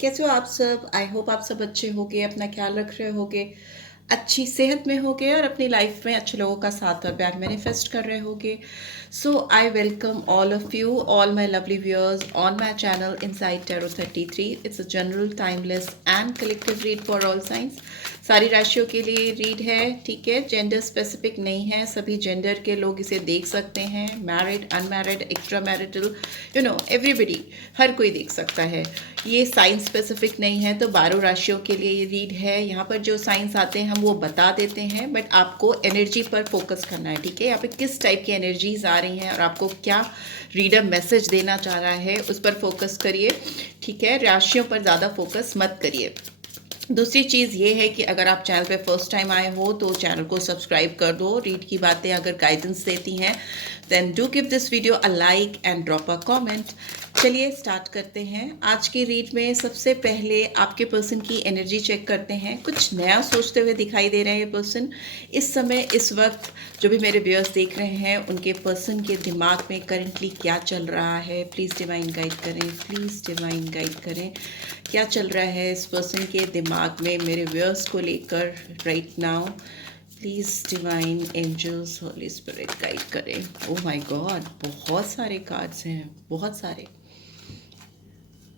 कैसे हो आप सब? आई होप आप सब अच्छे होगे, अपना ख्याल रख रहे होगे, अच्छी सेहत में होगे और अपनी लाइफ में अच्छे लोगों का साथ और प्यार मैनिफेस्ट कर रहे होगे। So I welcome all of you, all my lovely viewers on my channel Inside Tarot 33. It's a general, timeless and collective read for all signs. सारी राशियों के लिए रीड है, ठीक है, जेंडर स्पेसिफिक नहीं है, सभी जेंडर के लोग इसे देख सकते हैं, married, unmarried, extra marital, everybody, हर कोई देख सकता है। ये साइन स्पेसिफिक नहीं है, तो 12 राशियों के लिए ये रीड है। यहाँ पर जो साइंस आते हैं हम वो बता देते हैं, बट आपको एनर्जी पर फोकस करना है, ठीक है। यहाँ पे किस टाइप की एनर्जीज आ रही हैं और आपको क्या रीडर मैसेज देना चाह रहा है उस पर फोकस करिए, ठीक है। राशियों पर ज़्यादा फोकस मत करिए। दूसरी चीज़ ये है कि अगर आप चैनल पे फर्स्ट टाइम आए हो तो चैनल को सब्सक्राइब कर दो। रीड की बातें अगर गाइडेंस देती हैं then do give this video a like and drop a comment. चलिए स्टार्ट करते हैं। आज की रीड में सबसे पहले आपके पर्सन की एनर्जी चेक करते हैं। कुछ नया सोचते हुए दिखाई दे रहे हैं ये पर्सन इस समय, इस वक्त। जो भी मेरे व्यूअर्स देख रहे हैं उनके पर्सन के दिमाग में करंटली क्या चल रहा है, प्लीज़ डिवाइन गाइड करें, प्लीज़ डिवाइन गाइड करें। क्या चल रहा है इस पर्सन के दिमाग में मेरे व्यूअर्स को लेकर right now. Please divine angels holy spirit guide करें। ओह माय गॉड, बहुत सारे कार्ड्स हैं, बहुत सारे।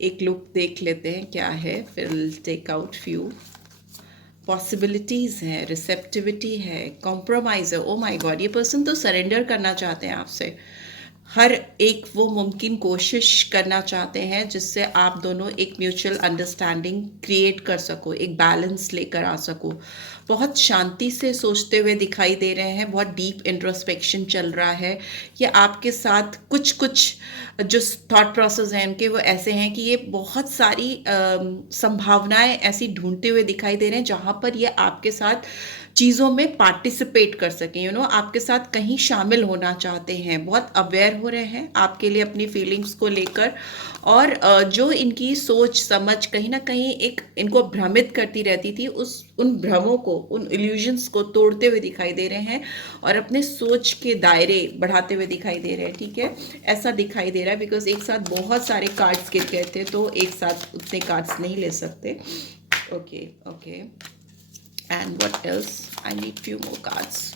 एक लुक देख लेते हैं क्या है, फिर टेक आउट फ्यू। पॉसिबिलिटीज़ है, रिसेप्टिविटी है, कॉम्प्रोमाइज़ है। ओ माय गॉड, ये पर्सन तो सरेंडर करना चाहते हैं आपसे। हर एक वो मुमकिन कोशिश करना चाहते हैं जिससे आप दोनों एक म्यूचुअल अंडरस्टैंडिंग क्रिएट कर सको, एक बैलेंस लेकर आ सको। बहुत शांति से सोचते हुए दिखाई दे रहे हैं, बहुत डीप इंट्रोस्पेक्शन चल रहा है। ये आपके साथ कुछ कुछ जो थॉट प्रोसेस हैं उनके वो ऐसे हैं कि ये बहुत सारी संभावनाएं ऐसी ढूंढते हुए दिखाई दे रहे हैं जहाँ पर ये आपके साथ चीज़ों में पार्टिसिपेट कर सकें, आपके साथ कहीं शामिल होना चाहते हैं। बहुत अवेयर हो रहे हैं आपके लिए अपनी फीलिंग्स को लेकर, और जो इनकी सोच समझ कहीं ना कहीं एक इनको भ्रमित करती रहती थी, उन भ्रमों को, उन इल्यूजन्स को तोड़ते हुए दिखाई दे रहे हैं और अपने सोच के दायरे बढ़ाते हुए दिखाई दे रहे हैं, ठीक है। ऐसा दिखाई दे रहा है बिकॉज एक साथ बहुत सारे कार्ड्स गिर गए थे तो एक साथ उतने कार्ड्स नहीं ले सकते। Okay okay, and what else, I need few more cards.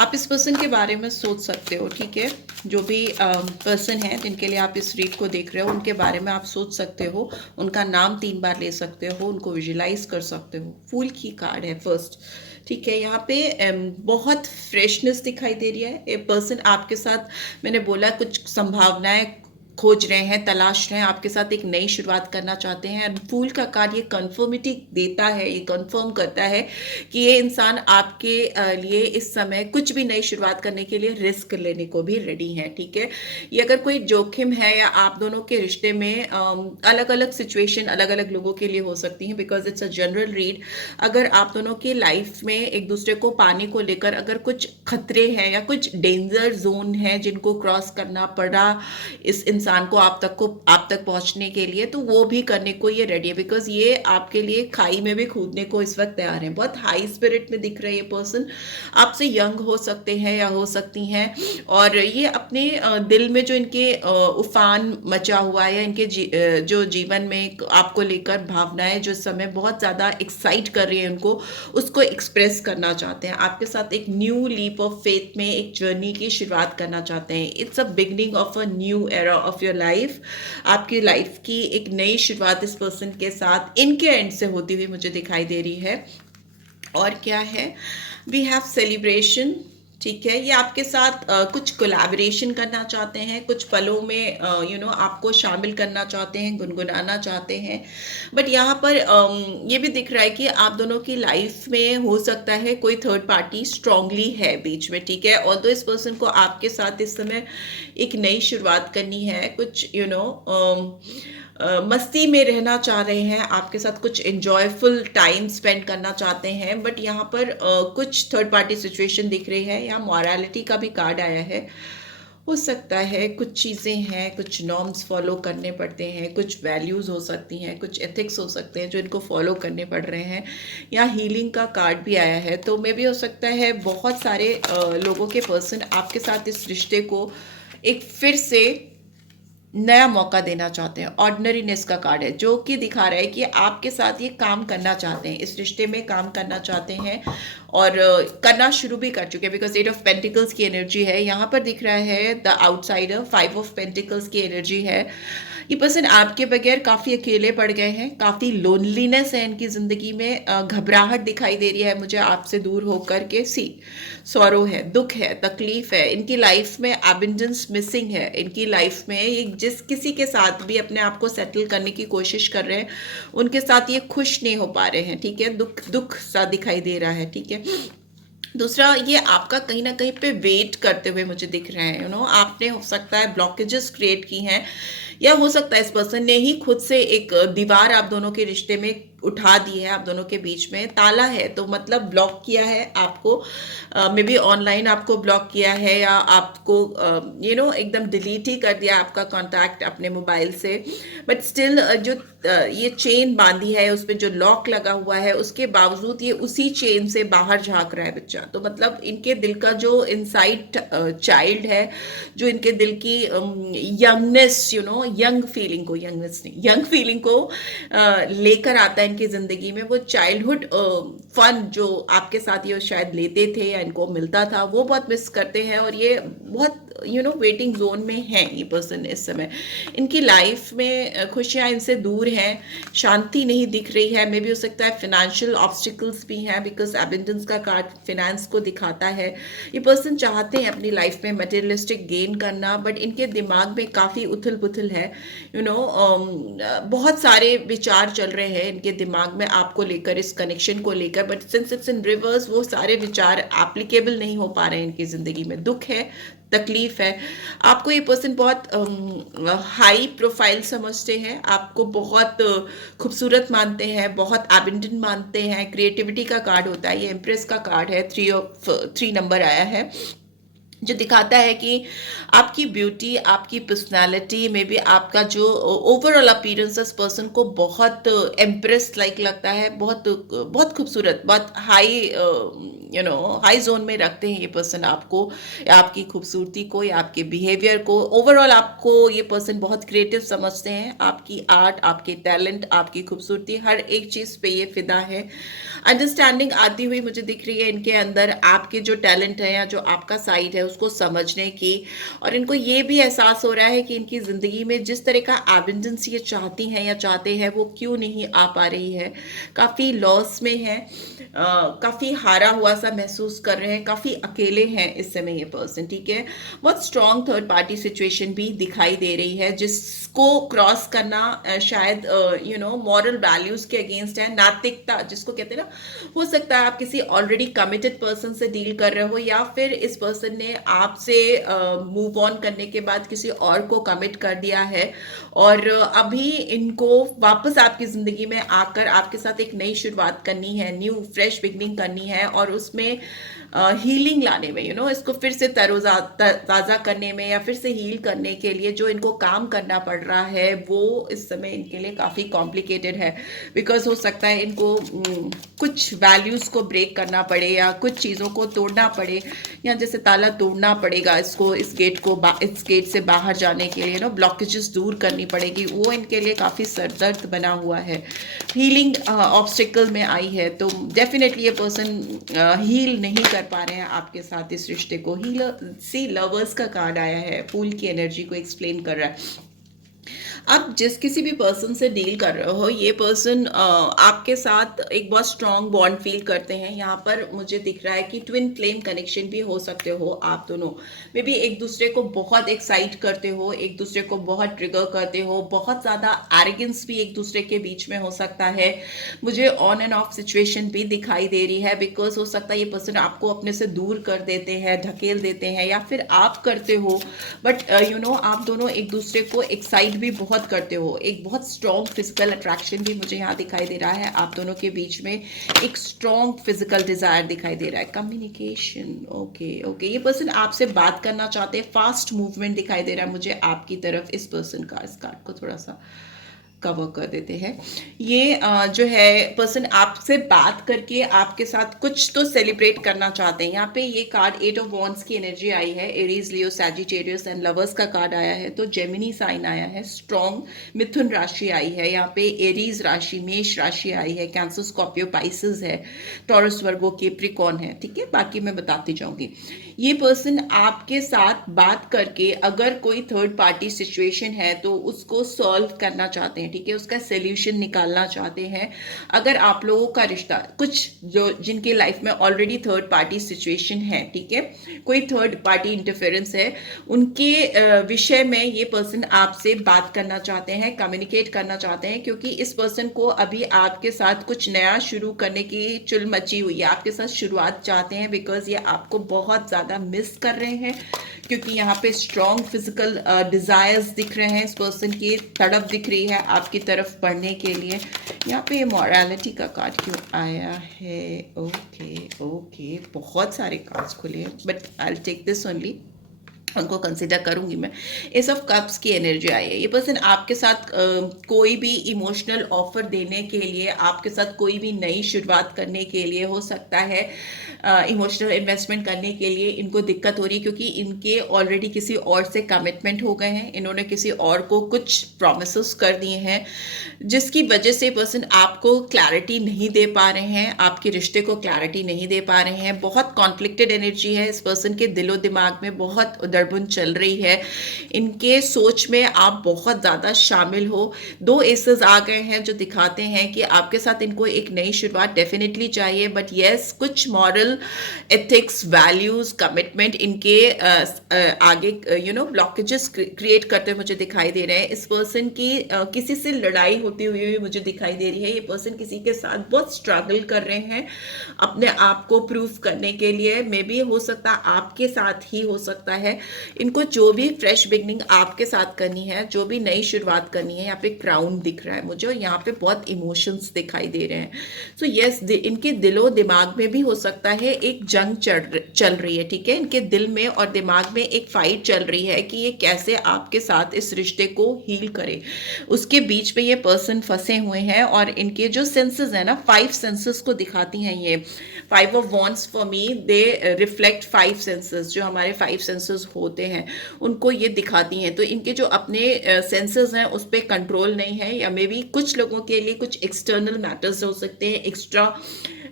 आप इस पर्सन के बारे में सोच सकते हो, ठीक है। जो भी पर्सन है जिनके लिए आप इस रीड को देख रहे हो उनके बारे में आप सोच सकते हो, उनका नाम 3 बार ले सकते हो, उनको विजुलाइज कर सकते हो। फूल की कार्ड है फर्स्ट, ठीक है। यहाँ पे बहुत फ्रेशनेस दिखाई दे रही है। ए पर्सन आपके साथ, मैंने बोला, कुछ संभावनाएं खोज रहे हैं, तलाश रहे हैं, आपके साथ एक नई शुरुआत करना चाहते हैं। और फूल का कार्ड ये कंफर्मिटी देता है, ये कंफर्म करता है कि ये इंसान आपके लिए इस समय कुछ भी नई शुरुआत करने के लिए रिस्क लेने को भी रेडी है, ठीक है। ये अगर कोई जोखिम है या आप दोनों के रिश्ते में अलग अलग सिचुएशन अलग अलग लोगों के लिए हो सकती है, because it's a general read. अगर आप दोनों की लाइफ में एक दूसरे को पाने को लेकर अगर कुछ खतरे हैं या कुछ डेंजर जोन है जिनको क्रॉस करना पड़ा इस इंसान को आप तक पहुंचने के लिए, तो वो भी करने को ये रेडी है, बिकॉज ये आपके लिए खाई में भी कूदने को इस वक्त तैयार है। बहुत हाई स्पिरिट में दिख रहे ये पर्सन, आपसे यंग हो सकते हैं या हो सकती हैं, और ये अपने दिल में जो इनके उफान मचा हुआ है या इनके जो जीवन में आपको लेकर भावनाएं जो इस समय बहुत ज़्यादा एक्साइट कर रही है उनको, उसको एक्सप्रेस करना चाहते हैं। आपके साथ एक न्यू लीप ऑफ फेथ में एक जर्नी की शुरुआत करना चाहते हैं। It's a beginning of a new era of your life. आपकी लाइफ की एक नई शुरुआत इस पर्सन के साथ इनके एंड से होती हुई मुझे दिखाई दे रही है। और क्या है, वी हैव सेलिब्रेशन, ठीक है। ये आपके साथ कुछ कोलैबोरेशन करना चाहते हैं, कुछ पलों में आपको शामिल करना चाहते हैं, गुनगुनाना चाहते हैं। बट यहाँ पर ये भी दिख रहा है कि आप दोनों की लाइफ में हो सकता है कोई थर्ड पार्टी स्ट्रांगली है बीच में, ठीक है। और तो इस पर्सन को आपके साथ इस समय एक नई शुरुआत करनी है, कुछ मस्ती में रहना चाह रहे हैं, आपके साथ कुछ एंजॉयफुल टाइम स्पेंड करना चाहते हैं। बट यहाँ पर कुछ थर्ड पार्टी सिचुएशन दिख रही है। यहाँ मॉरलिटी का भी कार्ड आया है। हो सकता है कुछ चीज़ें हैं, कुछ नॉर्म्स फॉलो करने पड़ते हैं, कुछ वैल्यूज़ हो सकती हैं, कुछ एथिक्स हो सकते हैं जो इनको फॉलो करने पड़ रहे हैं। यहाँ हीलिंग का कार्ड भी आया है, तो मे भी हो सकता है बहुत सारे लोगों के पर्सन आपके साथ इस रिश्ते को एक फिर से नया मौका देना चाहते हैं। ऑर्डिनरीनेस का कार्ड है जो कि दिखा रहा है कि आपके साथ ये काम करना चाहते हैं, इस रिश्ते में काम करना चाहते हैं और करना शुरू भी कर चुके हैं, बिकॉज एट ऑफ पेंटिकल्स की एनर्जी है यहाँ पर। दिख रहा है the outsider, five of pentacles की एनर्जी है। ये पर्सन आपके बगैर काफ़ी अकेले पड़ गए हैं, काफ़ी लोनलीनेस है इनकी ज़िंदगी में, घबराहट दिखाई दे रही है मुझे आपसे दूर होकर के। सॉरो है, दुख है, तकलीफ है इनकी लाइफ में, एबंडेंस मिसिंग है इनकी लाइफ में। ये जिस किसी के साथ भी अपने आप को सेटल करने की कोशिश कर रहे हैं उनके साथ ये खुश नहीं हो पा रहे हैं, ठीक है। दुख दुख सा दिखाई दे रहा है, ठीक है। दूसरा, ये आपका कहीं ना कहीं पे वेट करते हुए मुझे दिख रहे हैं, आपने हो सकता है ब्लॉकेजेस क्रिएट की हैं, या हो सकता है इस पर्सन ने ही खुद से एक दीवार आप दोनों के रिश्ते में उठा दी है, आप दोनों के बीच में ताला है, तो मतलब ब्लॉक किया है आपको, मे बी ऑनलाइन आपको ब्लॉक किया है, या आपको एकदम डिलीट ही कर दिया आपका कॉन्टैक्ट अपने मोबाइल से। बट स्टिल जो ये चेन बांधी है उस पर जो लॉक लगा हुआ है, उसके बावजूद ये उसी चेन से बाहर झांक रहा है बच्चा। तो मतलब इनके दिल का जो इनसाइड चाइल्ड है, जो इनके दिल की यंगनेस, यंग फीलिंग को, यंगनेस नहीं, यंग फीलिंग को लेकर आता है इनकी जिंदगी में, वो चाइल्डहुड फन जो आपके साथ ये शायद लेते थे या इनको मिलता था, वो बहुत मिस करते हैं। और ये बहुत वेटिंग जोन में है ये पर्सन इस समय। इनकी लाइफ में खुशियां इनसे दूर हैं, शांति नहीं दिख रही है। मे भी हो सकता है फाइनेंशियल ऑब्स्टिकल्स भी हैं, बिकॉज एबंडेंस का कार्ड फिनेंस को दिखाता है। ये पर्सन चाहते हैं अपनी लाइफ में मटेरियलिस्टिक गेन करना, बट इनके दिमाग में काफ़ी उथल पुथल है, बहुत सारे विचार चल रहे हैं इनके दिमाग में आपको लेकर, इस कनेक्शन को लेकर। But since it's in reverse, वो सारे विचार एप्लीकेबल नहीं हो पा रहे हैं इनकी ज़िंदगी में। दुख है, तकलीफ है। आपको ये पर्सन बहुत हाई प्रोफाइल समझते हैं, आपको बहुत खूबसूरत मानते हैं, बहुत एबंडेंट मानते हैं। क्रिएटिविटी का कार्ड होता है, ये एम्प्रेस का कार्ड है, 3 नंबर आया है, जो दिखाता है कि आपकी ब्यूटी, आपकी पर्सनालिटी में भी, आपका जो ओवरऑल अपीयरेंस इस पर्सन को बहुत एम्प्रेस लाइक लगता है, बहुत बहुत खूबसूरत, बहुत हाई हाई जोन में रखते हैं ये पर्सन आपको, या आपकी खूबसूरती को, या आपके बिहेवियर को। ओवरऑल आपको ये पर्सन बहुत क्रिएटिव समझते हैं, आपकी आर्ट, आपके टैलेंट, आपकी खूबसूरती, हर एक चीज़ पे ये फिदा है। अंडरस्टैंडिंग आती हुई मुझे दिख रही है इनके अंदर, आपके जो टैलेंट है या जो आपका साइड है उसको समझने की। और इनको ये भी एहसास हो रहा है कि इनकी ज़िंदगी में जिस तरह का एबंडेंस ये चाहती हैं या चाहते हैं, वो क्यों नहीं आ पा रही है। काफ़ी लॉस में है, काफ़ी हारा हुआ सा महसूस कर रहे हैं, काफ़ी अकेले हैं इस समय ये पर्सन, ठीक है। बहुत स्ट्रॉन्ग थर्ड पार्टी सिचुएशन भी दिखाई दे रही है, जिसको क्रॉस करना शायद मॉरल वैल्यूज़ के अगेंस्ट है, नैतिकता जिसको कहते हैं ना। हो सकता है आप किसी ऑलरेडी कमिटेड पर्सन से डील कर रहे हो, या फिर इस पर्सन ने आपसे मूव ऑन करने के बाद किसी और को कमिट कर दिया है, और अभी इनको वापस आपकी ज़िंदगी में आकर आपके साथ एक नई शुरुआत करनी है, न्यू फ्रेश बिगनिंग करनी है, और उसमें हीलिंग लाने में, इसको फिर से ताज़ा करने में, या फिर से हील करने के लिए जो इनको काम करना पड़ रहा है, वो इस समय इनके लिए काफ़ी कॉम्प्लिकेटेड है। बिकॉज हो सकता है इनको कुछ वैल्यूज़ को ब्रेक करना पड़े, या कुछ चीज़ों को तोड़ना पड़े, या जैसे ताला तोड़ना पड़ेगा इसको, इस गेट से बाहर जाने के लिए ब्लॉकेजेस दूर करनी पड़ेगी, वो इनके लिए काफ़ी सरदर्द बना हुआ है। हीलिंग ऑब्स्टिकल में आई है, तो डेफिनेटली ये पर्सन हील नहीं कर पा रहे हैं आपके साथ इस रिश्ते को। लवर्स का कार्ड आया है, फूल की एनर्जी को एक्सप्लेन कर रहा है। आप जिस किसी भी पर्सन से डील कर रहे हो, ये पर्सन आपके साथ एक बहुत स्ट्रॉन्ग बॉन्ड फील करते हैं। यहाँ पर मुझे दिख रहा है कि ट्विन फ्लेम कनेक्शन भी हो सकते हो आप दोनों। मे बी एक दूसरे को बहुत एक्साइट करते हो, एक दूसरे को बहुत ट्रिगर करते हो, बहुत ज़्यादा एरोगेंस भी एक दूसरे के बीच में हो सकता है। मुझे ऑन एंड ऑफ सिचुएशन भी दिखाई दे रही है, बिकॉज हो सकता है ये पर्सन आपको अपने से दूर कर देते हैं, ढकेल देते हैं, या फिर आप करते हो। बट आप दोनों एक दूसरे को एक्साइट भी बहुत करते हो। एक बहुत स्ट्रॉन्ग फिजिकल अट्रैक्शन भी मुझे यहाँ दिखाई दे रहा है, आप दोनों के बीच में एक स्ट्रॉन्ग फिजिकल डिजायर दिखाई दे रहा है। कम्युनिकेशन, ओके, ये पर्सन आपसे बात करना चाहते हैं, फास्ट मूवमेंट दिखाई दे रहा है मुझे आपकी तरफ इस पर्सन का। इस कार्ड को थोड़ा सा कवर कर देते हैं। ये जो है पर्सन आपसे बात करके आपके साथ कुछ तो सेलिब्रेट करना चाहते हैं। यहाँ पे ये कार्ड 8 ऑफ वॉन्ड्स की एनर्जी आई है, Aries, Leo, Sagittarius and lovers का कार्ड आया है, तो जेमिनी साइन आया है, स्ट्रॉन्ग मिथुन राशि आई है, यहाँ पे एरीज राशि, मेष राशि आई है, कैंसर, स्कॉर्पियो, पाइसेस है, टॉरस, वर्गो, कैप्रिकॉर्न है। ठीक है, बाकी मैं बताती जाऊंगी। ये पर्सन आपके साथ बात करके अगर कोई थर्ड पार्टी सिचुएशन है तो उसको सॉल्व करना चाहते हैं। ठीक है, उसका सोल्यूशन निकालना चाहते हैं। अगर आप लोगों का रिश्ता, कुछ जो जिनके लाइफ में ऑलरेडी थर्ड पार्टी सिचुएशन है, ठीक है, कोई थर्ड पार्टी इंटरफेरेंस है, उनके विषय में ये पर्सन आपसे बात करना चाहते हैं, कम्युनिकेट करना चाहते हैं, क्योंकि इस पर्सन को अभी आपके साथ कुछ नया शुरू करने की चुल मची हुई है, आपके साथ शुरुआत चाहते हैं, बिकॉज ये आपको बहुत ज़्यादा मिस कर रहे हैं, क्योंकि यहाँ पे स्ट्रॉन्ग फिजिकल डिजायर्स दिख रहे हैं, इस पर्सन की तड़प दिख रही है आपकी तरफ बढ़ने के लिए। यहाँ पे मॉरलिटी का कार्ड क्यों आया है? ओके ओके, बहुत सारे कार्ड्स खुले हैं, but I will take this only, उनको कंसिडर करूंगी मैं। एस ऑफ कप्स की एनर्जी आई है। ये पर्सन आपके साथ कोई भी इमोशनल ऑफर देने के लिए, आपके साथ कोई भी नई शुरुआत करने के लिए, हो सकता है इमोशनल इन्वेस्टमेंट करने के लिए इनको दिक्कत हो रही है, क्योंकि इनके ऑलरेडी किसी और से कमिटमेंट हो गए हैं, इन्होंने किसी और को कुछ प्रॉमिसेस कर दिए हैं, जिसकी वजह से पर्सन आपको क्लैरिटी नहीं दे पा रहे हैं, आपके रिश्ते को क्लैरिटी नहीं दे पा रहे हैं। बहुत कॉन्फ्लिक्टेड एनर्जी है इस पर्सन के दिलो दिमाग में, बहुत उधड़बुन चल रही है, इनके सोच में आप बहुत ज़्यादा शामिल हो। 2 एसेस आ गए हैं जो दिखाते हैं कि आपके साथ इनको एक नई शुरुआत डेफिनेटली चाहिए, बट येस कुछ मॉरल, एथिक्स, वैल्यूज, कमिटमेंट इनके आगे ब्लॉकेजेस क्रिएट करते हुए मुझे दिखाई दे रहे हैं। इस पर्सन की किसी से लड़ाई होती हुई मुझे दिखाई दे रही है। ये पर्सन किसी के साथ बहुत स्ट्रगल कर रहे हैं अपने आप को प्रूफ करने के लिए। मे बी हो सकता आपके साथ ही हो सकता है। इनको जो भी फ्रेश बिगनिंग आपके साथ करनी है, जो भी नई शुरुआत करनी है, यहाँ पे क्राउन दिख रहा है मुझे, और यहाँ पे बहुत इमोशंस दिखाई दे रहे हैं। सो यस, इनके दिलो दिमाग में भी हो सकता है एक जंग चल रही है। ठीक है, इनके दिल में और दिमाग में एक फाइट चल रही है कि ये कैसे आपके साथ इस रिश्ते को हील करे। उसके बीच में ये पर्सन फंसे हुए हैं, और इनके जो सेंसेस है ना, 5 सेंसेस को दिखाती हैं ये। 5 of wands for me they reflect 5 senses, जो हमारे 5 सेंसेस होते हैं उनको ये दिखाती हैं। तो इनके जो अपने सेंसेस हैं उस पर कंट्रोल नहीं है, या मे बी कुछ लोगों के लिए कुछ एक्सटर्नल मैटर्स हो सकते हैं, एक्स्ट्रा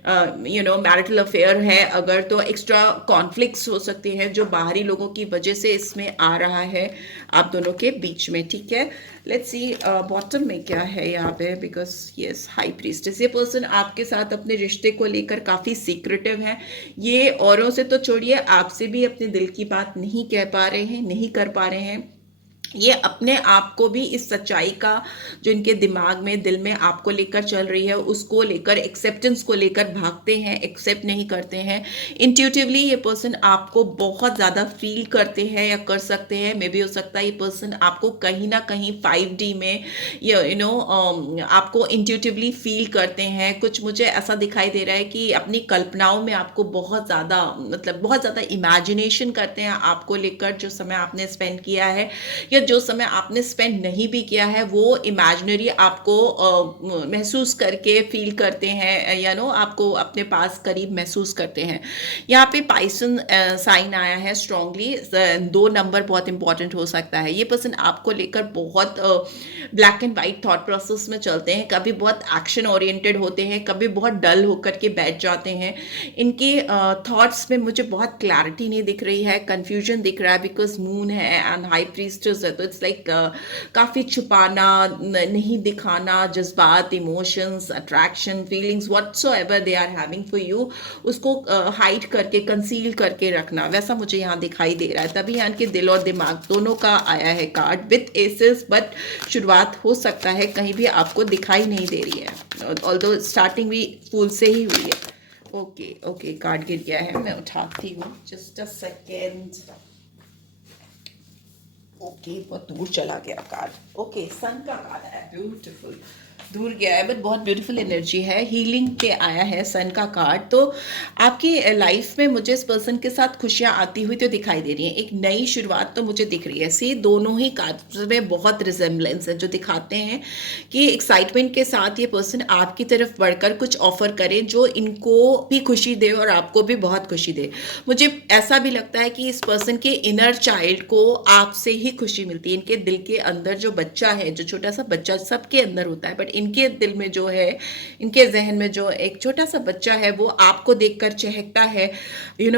मैरिटल अफेयर है अगर, तो एक्स्ट्रा कॉन्फ्लिक्ट्स हो सकते हैं जो बाहरी लोगों की वजह से इसमें आ रहा है आप दोनों के बीच में। ठीक है, लेट्स सी बॉटम में क्या है यहाँ पे, बिकॉज यस, हाई प्रीस्टेस। ये पर्सन आपके साथ अपने रिश्ते को लेकर काफ़ी सीक्रेटिव है। ये औरों से तो छोड़िए, आपसे भी अपने दिल की बात नहीं कह पा रहे हैं, नहीं कर पा रहे हैं। ये अपने आप को भी इस सच्चाई का जो इनके दिमाग में, दिल में आपको लेकर चल रही है, उसको लेकर, एक्सेप्टेंस को लेकर भागते हैं, एक्सेप्ट नहीं करते हैं। इंट्यूटिवली ये पर्सन आपको बहुत ज़्यादा फील करते हैं या कर सकते हैं। मे बी हो सकता है ये पर्सन आपको कहीं ना कहीं 5D में आपको इंट्यूटिवली फील करते हैं। कुछ मुझे ऐसा दिखाई दे रहा है कि अपनी कल्पनाओं में आपको बहुत ज़्यादा, मतलब बहुत ज़्यादा इमेजिनेशन करते हैं आपको लेकर, जो समय आपने स्पेंड किया है या जो समय आपने स्पेंड नहीं भी किया है, वो इमेजिनरी आपको महसूस करके फील करते हैं, या आपको अपने पास करीब महसूस करते हैं। यहाँ पे पाइसन साइन आया है स्ट्रांगली। 2 नंबर बहुत इंपॉर्टेंट हो सकता है। ये पर्सन आपको लेकर बहुत black and white thought process में चलते हैं, कभी बहुत एक्शन ओरिएंटेड होते हैं, कभी बहुत डल होकर के बैठ जाते हैं। इनके थॉट्स में मुझे बहुत क्लैरिटी नहीं दिख रही है, कंफ्यूजन दिख रहा है, बिकॉज मून है एंड हाई प्रीस्टेस है, तो इट्स लाइक काफ़ी छुपाना, नहीं दिखाना जज्बात, emotions, attraction, feelings, whatsoever they are having for you, उसको हाइड करके, कंसील करके रखना, वैसा मुझे यहाँ दिखाई दे रहा है। तभी यहाँ के दिल और दिमाग दोनों का आया है कार्ड विथ एसेस, बट शुरुआत हो सकता है कहीं भी आपको दिखाई नहीं दे रही है, ऑल्दो स्टार्टिंग भी फूल से ही हुई है। ओके ओके, कार्ड गिर गया है, मैं उठाती हूँ, जस्ट अ सेकेंड। ओके, बहुत दूर चला गया कार्ड। ओके, सन का कार्ड है, ब्यूटीफुल। दूर गया है, बट बहुत ब्यूटीफुल एनर्जी है, हीलिंग के आया है सन का कार्ड। तो आपकी लाइफ में मुझे इस पर्सन के साथ खुशियां आती हुई तो दिखाई दे रही हैं, एक नई शुरुआत तो मुझे दिख रही है। सी दोनों ही कार्ड्स में बहुत रिजेम्बलेंस है, जो दिखाते हैं कि एक्साइटमेंट के साथ ये पर्सन आपकी तरफ बढ़कर कुछ ऑफर करें जो इनको भी खुशी दे और आपको भी बहुत खुशी दे। मुझे ऐसा भी लगता है कि इस पर्सन के इनर चाइल्ड को आपसे ही खुशी मिलती है। इनके दिल के अंदर जो बच्चा है, जो छोटा सा बच्चा सबके अंदर होता है, बट इनके दिल में जो है, इनके जहन में जो एक छोटा सा बच्चा है, वो आपको देखकर चहकता है,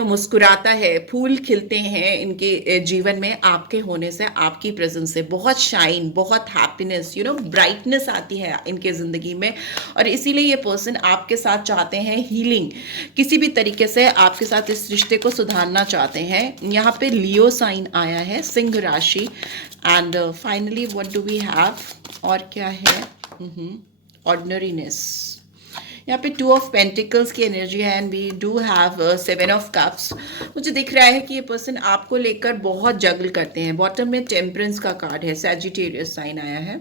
मुस्कुराता है, फूल खिलते हैं इनके जीवन में आपके होने से, आपकी प्रेजेंस से बहुत शाइन, बहुत हैप्पीनेस, ब्राइटनेस आती है इनके जिंदगी में। और इसीलिए ये पर्सन आपके साथ चाहते हैं हीलिंग, किसी भी तरीके से आपके साथ इस रिश्ते को सुधारना चाहते हैं। यहाँ पे लियो साइन आया है, सिंह राशि। And finally what do we have, और क्या है, ऑर्डिनरीनेस। यहाँ पे 2 ऑफ पेंटिकल्स की एनर्जी है, and we do have 7 of cups. मुझे दिख रहा है कि ये पर्सन आपको लेकर बहुत जगल करते हैं। बॉटम में टेम्परेंस का कार्ड है, सैजिटेरियस साइन आया है।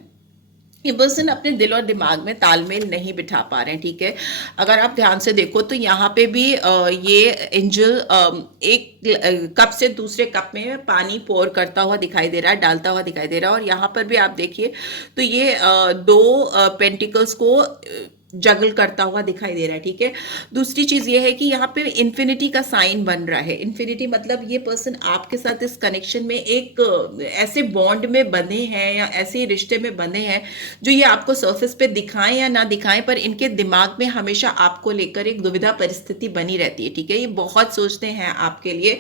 ये पर्सन अपने दिल और दिमाग में तालमेल नहीं बिठा पा रहे हैं, ठीक है। अगर आप ध्यान से देखो तो यहाँ पे भी ये एंजल एक कप से दूसरे कप में पानी पोर करता हुआ दिखाई दे रहा है, डालता हुआ दिखाई दे रहा है। और यहाँ पर भी आप देखिए तो ये 2 पेंटिकल्स को जगल करता हुआ दिखाई दे रहा है, ठीक है। दूसरी चीज ये है कि यहाँ पे इन्फिनिटी का साइन बन रहा है। इन्फिनिटी मतलब ये पर्सन आपके साथ इस कनेक्शन में एक ऐसे बॉन्ड में बंधे हैं या ऐसे रिश्ते में बंधे हैं जो ये आपको सरफेस पे दिखाएं या ना दिखाएं, पर इनके दिमाग में हमेशा आपको लेकर एक दुविधा परिस्थिति बनी रहती है, ठीक है। ये बहुत सोचते हैं आपके लिए,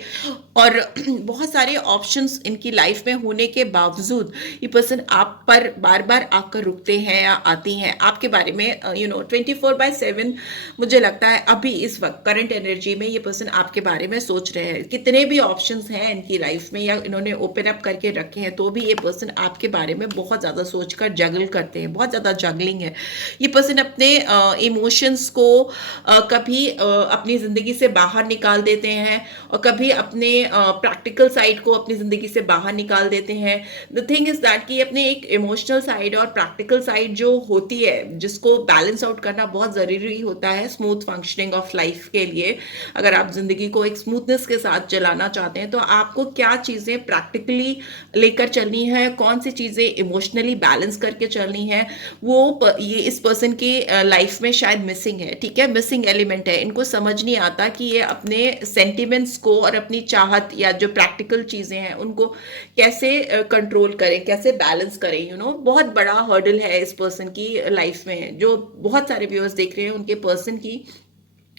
और बहुत सारे ऑप्शंस इनकी लाइफ में होने के बावजूद ये पर्सन आप पर बार बार आकर रुकते हैं या आती हैं आपके बारे में 24/7। मुझे लगता है अभी इस वक्त करंट एनर्जी में ये पर्सन आपके बारे में सोच रहे हैं। कितने भी ऑप्शंस हैं इनकी लाइफ में या इन्होंने ओपन अप करके रखे हैं, तो भी ये पर्सन आपके बारे में बहुत ज़्यादा सोचकर जगल करते हैं, बहुत ज़्यादा जगलिंग है। ये पर्सन अपने इमोशंस को कभी अपनी ज़िंदगी से बाहर निकाल देते हैं और कभी अपने प्रैक्टिकल साइड को अपनी ज़िंदगी से बाहर निकाल देते हैं। द थिंग इज़ दैट कि अपने एक इमोशनल साइड और प्रैक्टिकल साइड जो होती है, जिसको बैलेंस आउट करना बहुत ज़रूरी होता है स्मूथ फंक्शनिंग ऑफ लाइफ के लिए। अगर आप ज़िंदगी को एक स्मूथनेस के साथ चलाना चाहते हैं तो आपको क्या चीज़ें प्रैक्टिकली लेकर चलनी है, कौन सी चीज़ें इमोशनली बैलेंस करके चलनी है, वो ये इस पर्सन की लाइफ में शायद मिसिंग है, ठीक है। मिसिंग एलिमेंट है। इनको समझ नहीं आता कि ये अपने सेंटिमेंट्स को और अपनी चाहत या जो प्रैक्टिकल चीज़ें हैं उनको कैसे कंट्रोल करें, कैसे बैलेंस करें। बहुत बड़ा हर्डल है इस पर्सन की लाइफ में। जो बहुत सारे व्यूअर्स देख रहे हैं उनके पर्सन की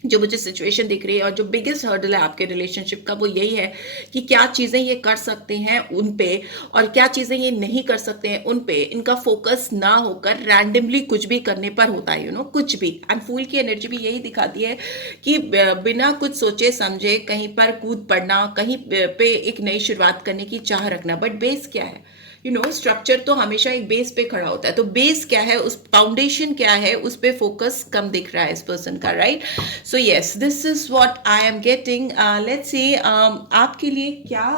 जो मुझे सिचुएशन दिख रही है और जो बिगेस्ट हर्डल है आपके रिलेशनशिप का, वो यही है कि क्या चीज़ें ये कर सकते हैं उन पे और क्या चीज़ें ये नहीं कर सकते हैं उन पे। इनका फोकस ना होकर रैंडमली कुछ भी करने पर होता है, कुछ भी। एंड फूल की एनर्जी भी यही दिखाती है कि बिना कुछ सोचे समझे कहीं पर कूद पड़ना, कहीं पे एक नई शुरुआत करने की चाह रखना। बट बेस क्या है, स्ट्रक्चर तो हमेशा एक बेस पे खड़ा होता है। तो बेस क्या है, उस फाउंडेशन क्या है, उस पे फोकस कम दिख रहा है इस पर्सन का, right. So yes, this is what I am getting. Let's see आपके लिए क्या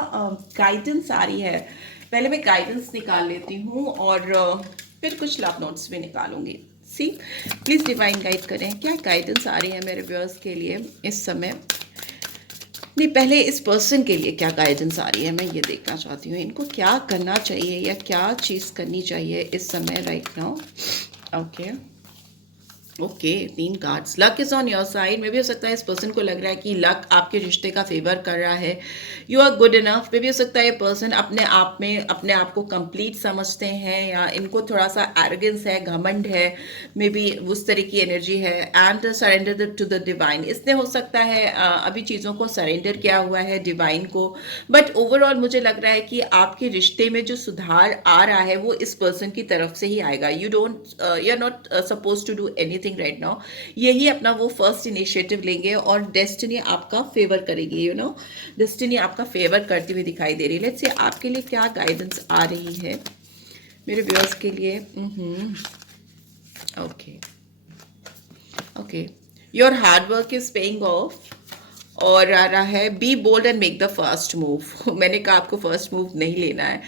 गाइडेंस आ रही है। पहले मैं गाइडेंस निकाल लेती हूँ और फिर कुछ लव नोट्स भी निकालूंगी। सी, प्लीज डिवाइन गाइड करें, क्या गाइडेंस आ रही है मेरे व्यूअर्स के लिए इस समय। नहीं, पहले इस पर्सन के लिए क्या गाइडेंस आ रही है, मैं ये देखना चाहती हूँ। इनको क्या करना चाहिए या क्या चीज़ करनी चाहिए इस समय, right now. Okay okay, 3 cards. Luck is on your side. में भी हो सकता है इस पर्सन को लग रहा है कि लक आपके रिश्ते का फेवर कर रहा है। You are good enough. में भी हो सकता है ये पर्सन अपने आप में अपने आप को कंप्लीट समझते हैं या इनको थोड़ा सा एरोगेंस है, घमंड है, मे बी उस तरह की एनर्जी है। And surrender to the divine. इसने हो सकता है अभी चीज़ों को सरेंडर किया हुआ है डिवाइन को। बट ओवरऑल मुझे लग रहा है कि आपके रिश्ते में जो सुधार आ रहा है वो इस पर्सन की तरफ से ही आएगा। You are not suppose to do anything right now. यही अपना वो फर्स्ट इनिशिएटिव लेंगे और डेस्टिनी आपका फेवर करेगी। डेस्टिनी आपका फेवर करती हुई दिखाई दे रही है। लेट्स से आपके लिए क्या गाइडेंस आ रही है मेरे व्यूअर्स के लिए। Okay, your hard work is paying off. और आ रहा है be bold and make the first move. मैंने कहा आपको फर्स्ट मूव नहीं लेना है,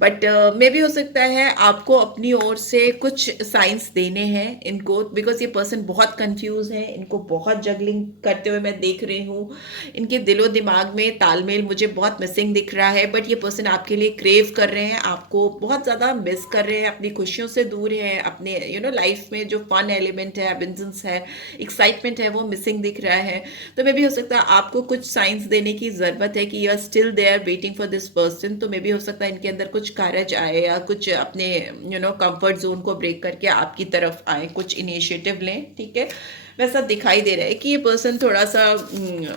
बट मे भी हो सकता है आपको अपनी ओर से कुछ साइंस देने हैं इनको, बिकॉज ये पर्सन बहुत कंफ्यूज है, इनको बहुत जगलिंग करते हुए मैं देख रही हूँ। इनके दिलो दिमाग में तालमेल मुझे बहुत मिसिंग दिख रहा है, बट ये पर्सन आपके लिए क्रेव कर रहे हैं, आपको बहुत ज़्यादा मिस कर रहे हैं, अपनी खुशियों से दूर हैं, अपने लाइफ में जो फन एलिमेंट है, एबिंजेंस है, एक्साइटमेंट है, वो मिसिंग दिख रहा है। तो मे भी हो सकता है आपको कुछ साइंस देने की ज़रूरत है कि you are still there waiting for this person. तो मे भी हो सकता है इनके अंदर कुछ कारज आए या कुछ अपने कंफर्ट जोन को ब्रेक करके आपकी तरफ आए, कुछ इनिशिएटिव लें, ठीक है। वैसा दिखाई दे रहा है कि ये पर्सन थोड़ा सा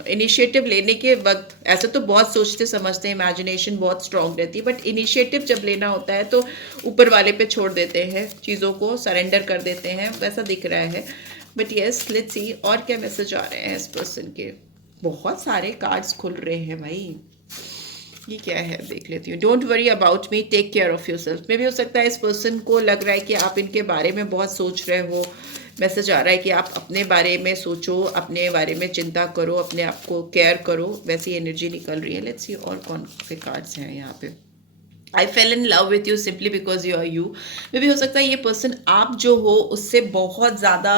इनिशिएटिव लेने के वक्त ऐसे तो बहुत सोचते समझते हैं, इमेजिनेशन बहुत स्ट्रांग रहती है, बट इनिशिएटिव जब लेना होता है तो ऊपर वाले पे छोड़ देते हैं, चीज़ों को सरेंडर कर देते हैं, वैसा दिख रहा है। बट यस, लेट्स सी और क्या मैसेज आ रहे हैं इस पर्सन के। बहुत सारे कार्ड्स खुल रहे हैं भाई, ये क्या है देख लेती हूँ। Don't worry about me, take care of yourself. में भी हो सकता है इस पर्सन को लग रहा है कि आप इनके बारे में बहुत सोच रहे हो। मैसेज आ रहा है कि आप अपने बारे में सोचो, अपने बारे में चिंता करो, अपने आप को केयर करो, वैसी एनर्जी निकल रही है। लेट्स सी और कौन से कार्ड्स हैं यहाँ पे। I fell in love with you simply because you are you. मे भी हो सकता है ये पर्सन आप जो हो उससे बहुत ज़्यादा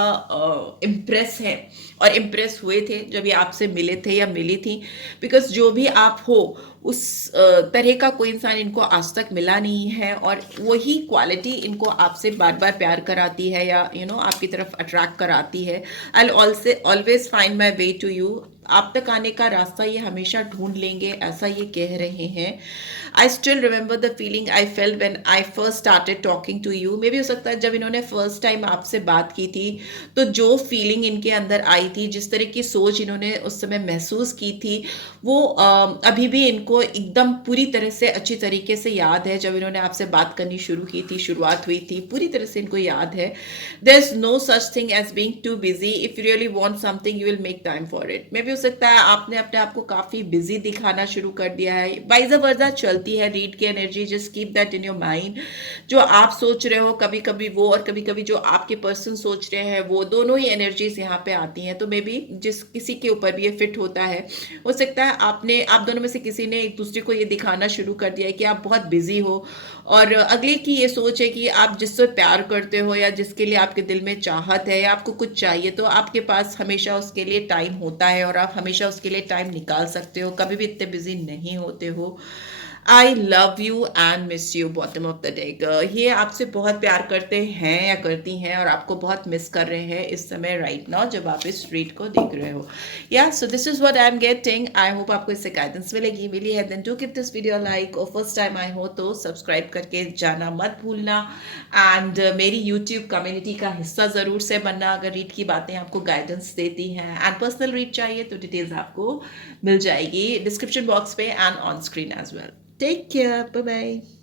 इम्प्रेस है और इम्प्रेस हुए थे जब ये आपसे मिले थे या मिली थी, बिकॉज जो भी आप हो उस तरह का कोई इंसान इनको आज तक मिला नहीं है, और वही क्वालिटी इनको आपसे बार बार प्यार कराती है या आपकी तरफ अट्रैक्ट कराती है। I always find my way to you. आप तक आने का रास्ता ये हमेशा ढूंढ लेंगे, ऐसा ये कह रहे हैं। I still remember the feeling I felt when I first started talking to you. मे भी हो सकता है जब इन्होंने फर्स्ट टाइम आपसे बात की थी तो जो फीलिंग इनके अंदर आई थी, जिस तरह की सोच इन्होंने उस समय महसूस की थी, वो अभी भी इनको एकदम पूरी तरह से अच्छी तरीके से याद है। जब इन्होंने आपसे बात करनी शुरू की थी, शुरुआत हुई थी, पूरी तरह से इनको याद है। There is no such thing as being too busy, if you really want something you will make time for it. मे भी हो सकता है आपने अपने आप को काफी बिजी दिखाना शुरू कर दिया है। वाइज वर्सा चलती है रीड की energy, just keep that in your mind. जो आप सोच रहे हो कभी कभी वो, और कभी कभी जो आपके पर्सन सोच रहे हैं वो, दोनों ही एनर्जीज यहाँ पे आती हैं। तो मे बी जिस किसी के ऊपर भी ये फिट होता है, हो सकता है आप दोनों में से किसी ने एक दूसरे को ये दिखाना शुरू कर दिया है कि आप बहुत बिजी हो, और अगले की ये सोच है कि आप जिससे प्यार करते हो या जिसके लिए आपके दिल में चाहत है या आपको कुछ चाहिए, तो आपके पास हमेशा उसके लिए टाइम होता है और आप हमेशा उसके लिए टाइम निकाल सकते हो, कभी भी इतने बिजी नहीं होते हो। I love you and miss you bottom of the deck. ये आपसे बहुत प्यार करते हैं या करती हैं और आपको बहुत मिस कर रहे हैं इस समय राइट नाउ जब आप इस रीड को देख रहे हो। या so this is what I am getting. I hope आपको इससे गाइडेंस मिली है। Then do give this video like, और फर्स्ट टाइम आए हो तो सब्सक्राइब करके जाना मत भूलना, एंड मेरी यूट्यूब कम्युनिटी का हिस्सा ज़रूर से बनना अगर रीड की बातें आपको गाइडेंस देती हैं। एंड पर्सनल रीड चाहिए तो डिटेल्स आपको मिल जाएगी डिस्क्रिप्शन बॉक्स पे and on screen as well. Take care. Bye bye.